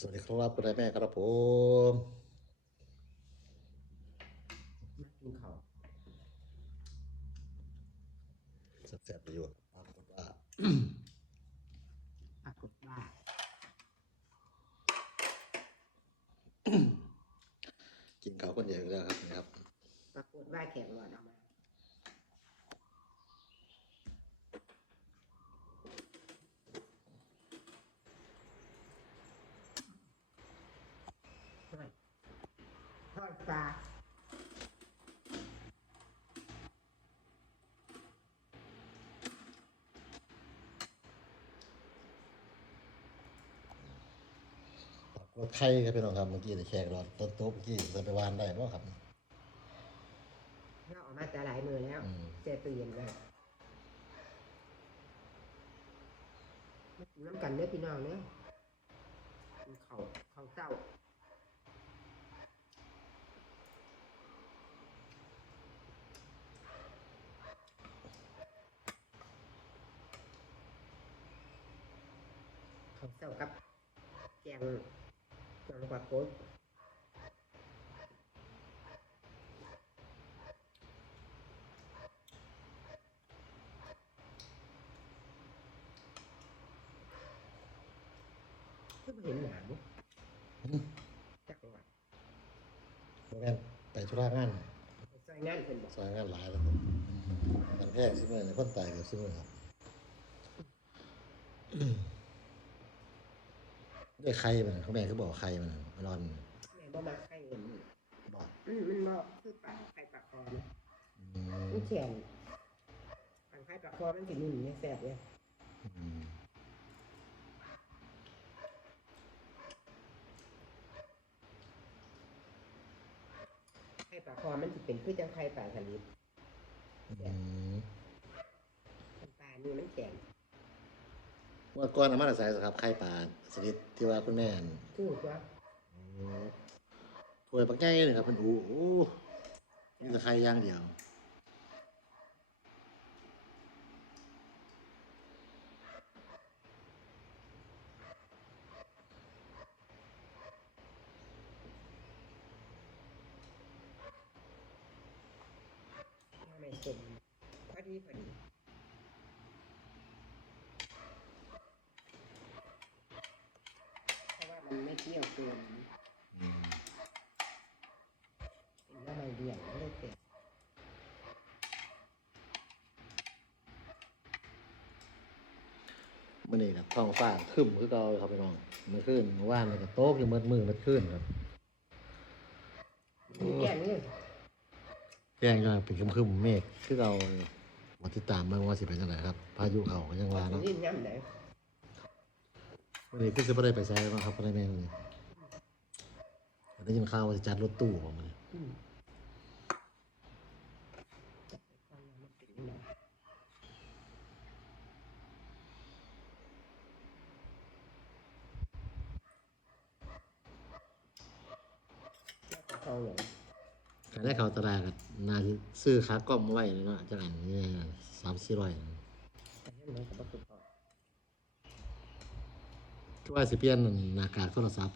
สวัสดีครับคุณนายแม่ครับผมมากินข้าวแซ่บๆไปอยู่ปรากฏว่าปรากฏว่ากินข้าวคนเดียวอีกแล้วครับนี่ครับ ปรากฏว่าแขกหลอดออกมาทอดทอด ปลาปรากฏไข่ครับพี่น้องครับเมื่อกี้ได้แขกรอต้นโต๊ะเมื่อกี้จะไปวานได้บ่ครับเราออกมาแต่หลายมือแล้วอืมเจตู้เย็นเลยมากินน้ำกันเนื้อพี่น้องเนื้อกินข้าวข้าวเจ้าข้า เจ้ากับแกงนองปลาโคตก็เห็นหนาบุจักรวาลเพราะงั้นไปธุระงานซอยงานเป็นบอกซอยงานหลายแล้วครับมันแพงซิมื้อนี่คนตายเกือบซิมื้อครับ ได้ไข่มันเขาแม่คือบอกไข่มันมันนอนแม่บ่มาไข่เงินบอกอืมมันบ่คือปลาไข่ปลาคอนะอืมมันแข็งปลาไข่ปลาคอมันสินุ่มเนี่ยแซ่บเนี่ยอืมไข่ปลาคอมันสิเป็นคือจังไข่ปลาสลิดอืม ปลานี่มันแข็ง เมื่อก่อนเอามาใส่สครับไข่ปลาชนิดที่ว่าคุณแม่อันถูกว่าถ้วยปักใหญ่เลยครับเพิ่นอู้โอ้มีแต่ไข่อย่างเดียวไม่สมพอดีพอดีเพราะว่ามันไม่เปรี้ ยวเกินเป็นน้ำมันเดียงมันเลยเผ็ดมื้อนี้ครับท้องฟ้าครึ้มคือเก่าเลยครับพี่น้องมื่อคืนเมื่านนี่ก็โต๊กอยู่มืดมือมืดคืนครับแก่นี่แจ้งว่าเป็นครึมๆเมฆคือเก่าเลยมาติดตามเบิ่งว่าสิเป็นจังไดครับ พายุเขาก็ยังว่าเนาะลิ้นย่ำไหนวันนี้คือสิบ่ได้ไปไสแล้วเนาะครับบ่ได้แม่นมื้อนี้ ได้ยินข่าวว่าสิจัดรถตู้บ่มื้อนี้อืมฟังแล้วมันเป็นยังไงแล้วก็เขาอย่างก็ได้ข้าตลาดก็น่าสิซื้อขากล้องมาไว้เลยนาะจักอันนี่3-400แต่ยังมันก็บ่คือพอ คือว่าสิเปลี่ยนหน้ากากโทรศัพท์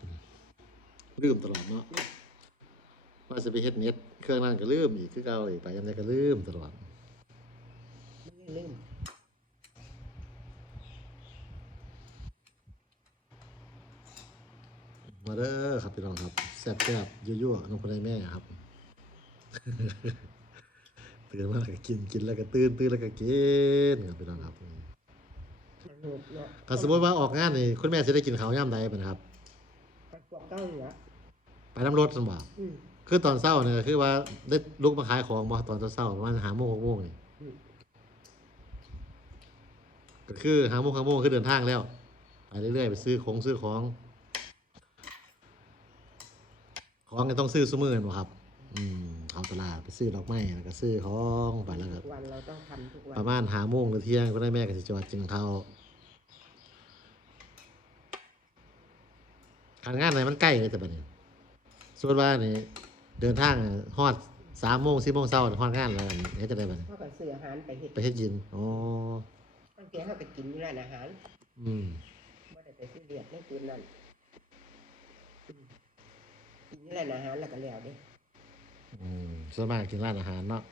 ลืมตลอดเนาะว่าสิไปเฮ็ดเน็ตเครื่องนั้นก็ลืมอีกคือเก่าอีกไปยามใดก็ลืมตลอดไม่ได้ลืมมาเด้อครับพี่น้องครับแซ่บแซ่บๆยั่วๆน้องคนใดแม่ครับตื่นมาแล้วก็กินกินแล้วก็ตื่นตื่นแล้วก็กินครับพี่น้องครับสนุกเนาะก็สมมติว่าออกงานนี่คุณแม่จะได้กินข้าวย่ำใดเป็นครับไปพวกเก้าเหนือ ไปน้ำรถสมบ่อืมคือตอนเช้าเนี่ยก็คือว่าได้ลุกมาขายของบ่ตอนเช้าๆประมาณหาโมงหกโมงนี่อืมก็คือหาโมงหกโมงคือเดินทางแล้วไปเรื่อยๆไปซื้อของซื้อของ ของก็ต้องซื้อซุมื้อนั่นบ่ครับ อืมเอาตลาดไปซื้อดอกไม้แล้วก็ซื้อของไปแล้วก็ ทุกวันเราต้องทำทุกวันประมาณหาโมงหรือเที่ยงก็ได้แม่ก็สิจอดจึงเข้าการงานไหนมันใกล้เลยแต่บัดนี้ ส่วนว่านี่เดินทางฮอดสามโมงสี่โมงเช้าฮอดงานแล้วนี่จะได้บัดนี้เขาก็ซื้ออาหารไปเฮ็ดไปเฮ็ดกินอ๋อบางทีเขาไปกินที่ร้านอาหารอืมไม่ได้ไปซื้อเลียดในคืนนั้นกินนี่แหละนะฮะแล้วก็แล้วเด้อืมส่วนมากกินร้านอาหารเนาะ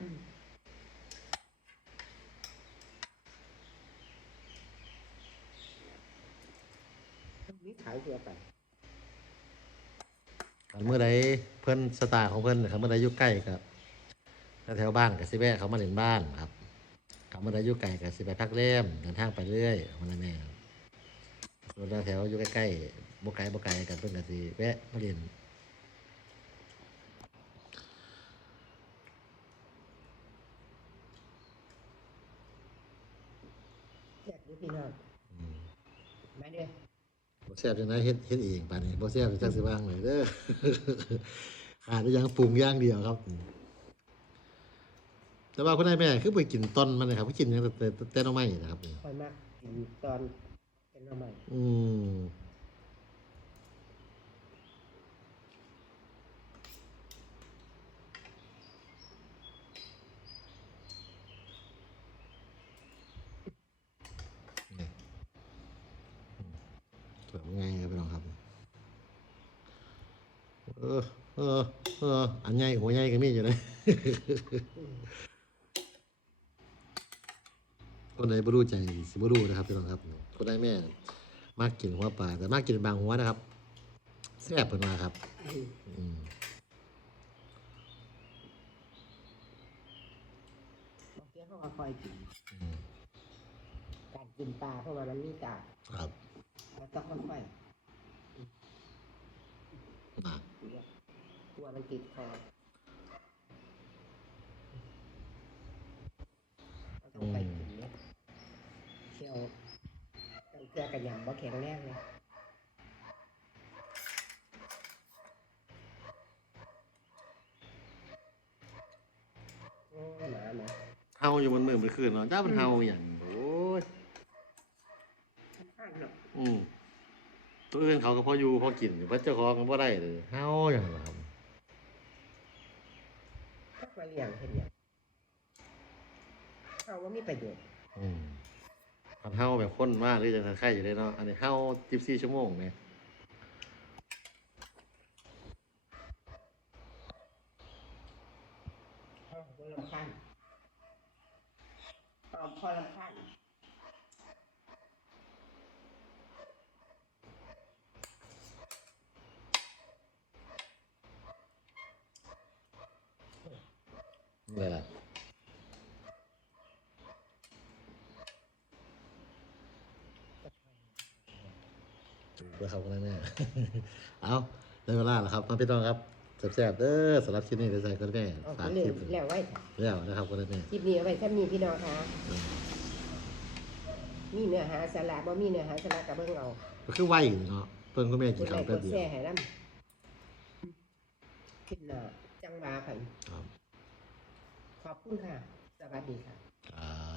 มีขายเพื่อไปคัน เมื่อใดเพื่อนสตาของเพื่อนครับเมื่อใดอยู่ใกล้กับแถวบ้านกับสิแวะเขามาเล่นบ้านครับครับเมื่อใดอยู่ไกลกับสิไปพักเล่มเดินทางไปเรื่อยมันนั่นแน่ครับส่วนแถวอยู่ใกล้ๆบ่ไกลบ่ไกลกันเพื่อนกับสิแวะมาเรียน แจกด้วยพี่น้อง อืม มาเด้อ บ่ แซ่บจังไดเฮ็ดเฮ็ดเองปานนี้บ่แซ่บจักสิว่างเลยเด้อขาดได้ยังปรุงอย่างเดียวครับ แต่ว่าคุณนายแม่คือไปกินต้นมันนะครับไปกินหยังแต่แต่แต่หน่อไม้นะครับคอยมากกินตอนเป็นน้ำใหม่อืมนี่สวยง่ายครับพี่น้องครับ เออ เออ เออ อันใหญ่หัวใหญ่ก็มีอยู่นะคนไหนบ่รู้ใจสิบ่รู้นะครับพี่น้องครับคนใดแม่มากกินหัวปลาแต่มากกินบางหัวนะครับแซ่บเพิ่นมาครับอืมบางทีเขาก็คอยกินอืมการกินปลาเพราะว่ามันมีกากครับมันต้องค่อยมา ๆก ลัวมันติดคอต้องไปกินเนี่ยเที่ยวตั้งเกลือกระยำบ่แข็งแรงเลยโอ้หมาหมาเฮาอยู่บนมือมันคืนเนาะจ้ามันเฮาอย่างโอ้ยข้างเนาะอืมตัวอื่นเขาก็พออยู่พอกินอยู่พระเจ้าของก็บ่ได้เลยเฮาอย่างนั้นครับ มาเลี้ยงเห็นอย่างเขาว่ามีประโยชน์อืมคันเฮาแบบคนมากหรือจังไข่อยู่เลยเนาะอันนี้เฮา24ชั่วโมงแหมพ่อก็ลำพันตอมพ่อลำพันนี่แหละ ถูกแล้วครับคุณแม่เอาได้เวลาแล้วครับมาพี่น้องครับแซ่บๆเด้อสำหรับคลิปนี้เดี๋ยวใส่คุณแม่เอาฝากเรื่คอลิงปแล้วไว้แล้วนะครับคุณแม่คลิปนี้เอาไว้ถ้ามีพี่น้องคะมีเนื้อหาสาระบ่มีเนื้อหาสาระกับเบิ่งเอาก็คือไหวอยู่เนาะเพิ่นคุณแม่กกินดไลข้าวค์กแป๊บดเดียวแชร์ให้นำขึ้นหน้าจังหวาค่ะครับขอบคุณค่ะ สวัสดีค่ะครับ